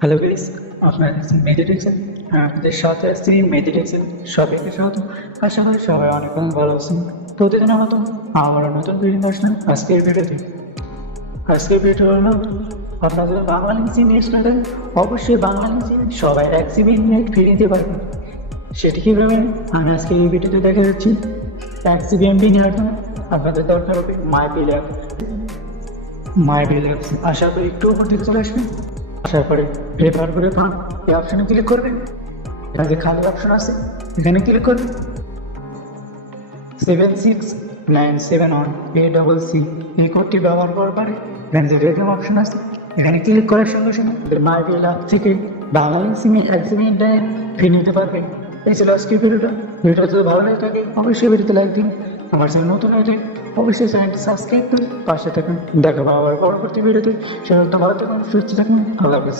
Hello guys, আপনারা দেখছেন meditation. আপনাদের সাথে আসছি মেডিটেশন। সবাইকে স্বাগত। আশা করি সবাই অনেক অনেক ভালো আছেন। প্রতিদিনের মতো আবারও নতুন ভিডিও আসলাম আজকের ভিডিও হলো আপনাদের বাংলা সিম ইউজ করেন, অবশ্যই বাংলা সিম সবাই 1 GB নেট ফ্রি নিতে পারবেন। সেটি কীভাবে আমি আজকে এই ভিডিওতে দেখা যাচ্ছি। 1 GB এমবি নেওয়ার জন্য আপনাদের দরকার হবে মাই বিল অ্যাপস। আশা করি একটু উপর দিকে চলে আসবেন। আসার পরে রেফার করে পান এই অপশনে ক্লিক করবেন। এখানে যে খালি অপশন আছে এখানে ক্লিক করবেন। 76971 এই কোডটি ব্যবহার করার পরে এখানে যে রেডিয়াম অপশন আছে এখানে ক্লিক করার সঙ্গে সঙ্গে মাই বিল অ্যাপ থেকে বাংলা সিমে 1 GB ইন্টারনেট ফ্রি নিতে পারবেন। এই ছিল আজকের ভিডিওটা যদি ভালো লাগে থাকে অবশ্যই ভিডিওতে লাইক দিন। আমার চ্যানেল নতুন হয়ে অবশ্যই চ্যানেলটি সাবস্ক্রাইব করে পাশে থাকুন। দেখা পাবো আবার পরবর্তী ভিডিওতে। সেটা ভালো থাকুন, সুস্থ থাকুন। আল্লাহ হাফেজ।